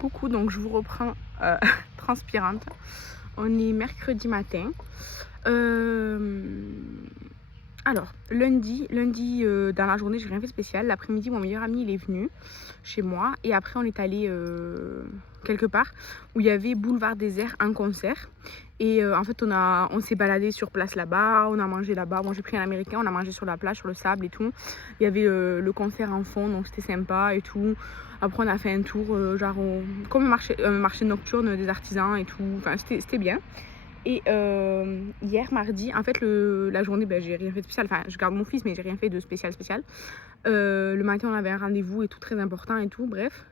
Coucou, donc je vous reprends transpirante. On est mercredi matin. Alors, lundi dans la journée, j'ai rien fait de spécial. L'après-midi, mon meilleur ami il est venu chez moi et après on est allé quelque part où il y avait Boulevard Désert, un concert. Et en fait, on s'est baladé sur place là-bas, on a mangé là-bas. Bon, j'ai pris un américain, on a mangé sur la plage, sur le sable et tout. Il y avait le concert en fond, donc c'était sympa et tout. Après, on a fait un tour, comme un marché nocturne des artisans et tout. Enfin, c'était bien. Et hier, mardi, en fait, la journée, j'ai rien fait de spécial. Enfin, je garde mon fils, mais j'ai rien fait de spécial. Le matin, on avait un rendez-vous et tout, très important et tout, bref.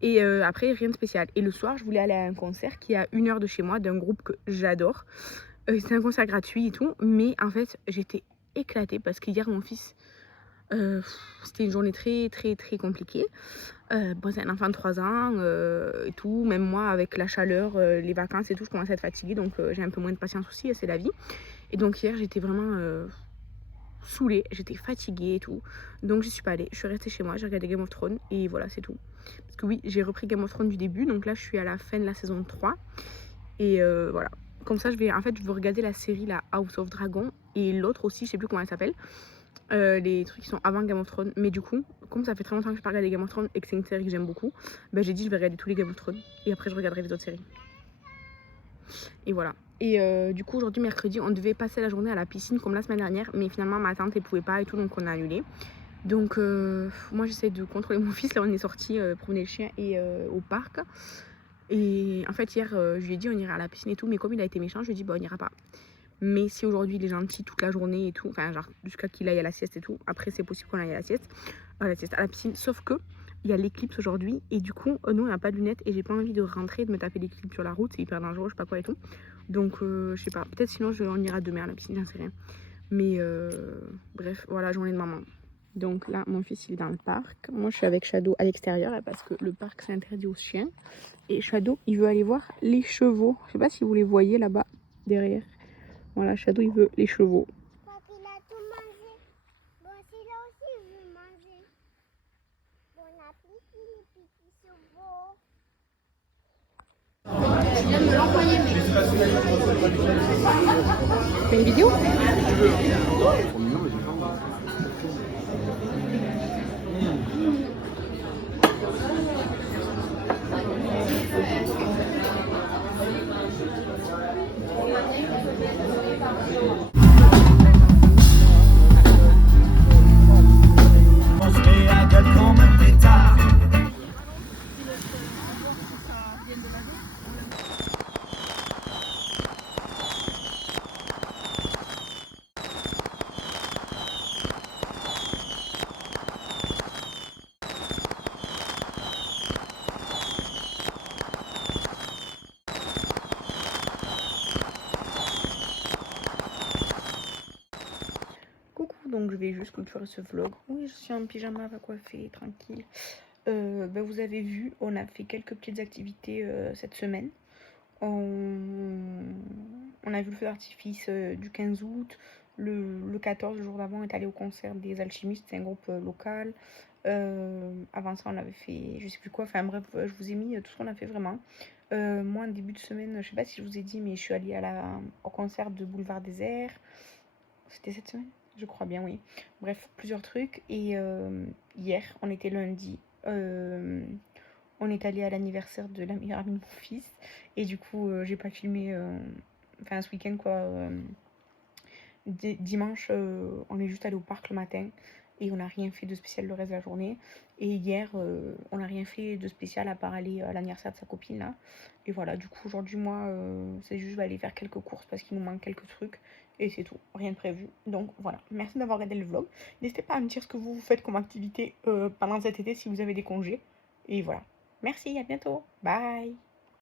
Et après, rien de spécial. Et le soir, je voulais aller à un concert qui est à 1 heure de chez moi, d'un groupe que j'adore. C'était un concert gratuit et tout. Mais en fait, j'étais éclatée parce qu'hier, mon fils, c'était une journée très, très, très compliquée. Bon, c'est un enfant de 3 ans et tout. Même moi, avec la chaleur, les vacances et tout, je commence à être fatiguée. Donc, j'ai un peu moins de patience aussi, c'est la vie. Et donc, hier, j'étais vraiment saoulée. J'étais fatiguée et tout. Donc, je suis pas allée. Je suis restée chez moi. J'ai regardé Game of Thrones. Et voilà, c'est tout. Parce que oui, j'ai repris Game of Thrones du début. Donc là, je suis à la fin de la saison 3. Et voilà. Comme ça, je vais regarder la série, la House of Dragon. Et l'autre aussi, je sais plus comment elle s'appelle. Les trucs qui sont avant Game of Thrones. Mais du coup, comme ça fait très longtemps que je n'ai pas regardé Game of Thrones et que c'est une série que j'aime beaucoup, j'ai dit je vais regarder tous les Game of Thrones et après je regarderai les autres séries. Et voilà. Et du coup, aujourd'hui, mercredi, on devait passer la journée à la piscine comme la semaine dernière, mais finalement ma tante elle pouvait pas et tout, donc on a annulé. Donc moi j'essaie de contrôler mon fils. Là on est sorti promener le chien et au parc. Et en fait hier je lui ai dit on ira à la piscine et tout, mais comme il a été méchant, je lui ai dit on n'ira pas. Mais si aujourd'hui il est gentil toute la journée et tout, enfin genre jusqu'à qu'il aille à la sieste et tout, après c'est possible qu'on aille à la sieste, à la piscine. Sauf que il y a l'éclipse aujourd'hui et du coup nous on n'a pas de lunettes et j'ai pas envie de rentrer et de me taper l'éclipse sur la route, c'est hyper dangereux, je sais pas quoi et tout. Donc je sais pas, peut-être sinon on ira demain à la piscine, j'en sais rien. Mais bref, voilà, journée de maman. Donc là mon fils il est dans le parc, moi je suis avec Shadow à l'extérieur parce que le parc c'est interdit aux chiens. Et Shadow il veut aller voir les chevaux, je sais pas si vous les voyez là-bas derrière. Voilà, Shadow il veut les chevaux. Papa, il a tout mangé. Bon, celui-là aussi, il veut manger. Bon appétit, les petits chevaux. Je viens de me l'envoyer, mais. Fais une vidéo? Coucou, donc je vais juste clôturer ce vlog. Oui, je suis en pyjama, va coiffer, tranquille. Vous avez vu, on a fait quelques petites activités cette semaine. On a vu le feu d'artifice du 15 août. Le 14, le jour d'avant, on est allé au concert des Alchimistes, c'est un groupe local. Avant ça, on avait fait je sais plus quoi. Enfin bref, je vous ai mis tout ce qu'on a fait vraiment. Moi, en début de semaine, je sais pas si je vous ai dit, mais je suis allée au concert de Boulevard Désert. C'était cette semaine? Je crois bien, oui. Bref, plusieurs trucs. Et hier, on était lundi. On est allé à l'anniversaire de la meilleure amie de mon fils. Et du coup, j'ai pas filmé. Enfin, ce week-end, quoi. Dimanche, on est juste allé au parc le matin. Et on n'a rien fait de spécial le reste de la journée. Et hier, on n'a rien fait de spécial à part aller à l'anniversaire de sa copine là. Et voilà, du coup, aujourd'hui, moi, c'est juste, je vais aller faire quelques courses parce qu'il nous manque quelques trucs. Et c'est tout, rien de prévu. Donc voilà, merci d'avoir regardé le vlog. N'hésitez pas à me dire ce que vous faites comme activité pendant cet été si vous avez des congés. Et voilà, merci, à bientôt, bye.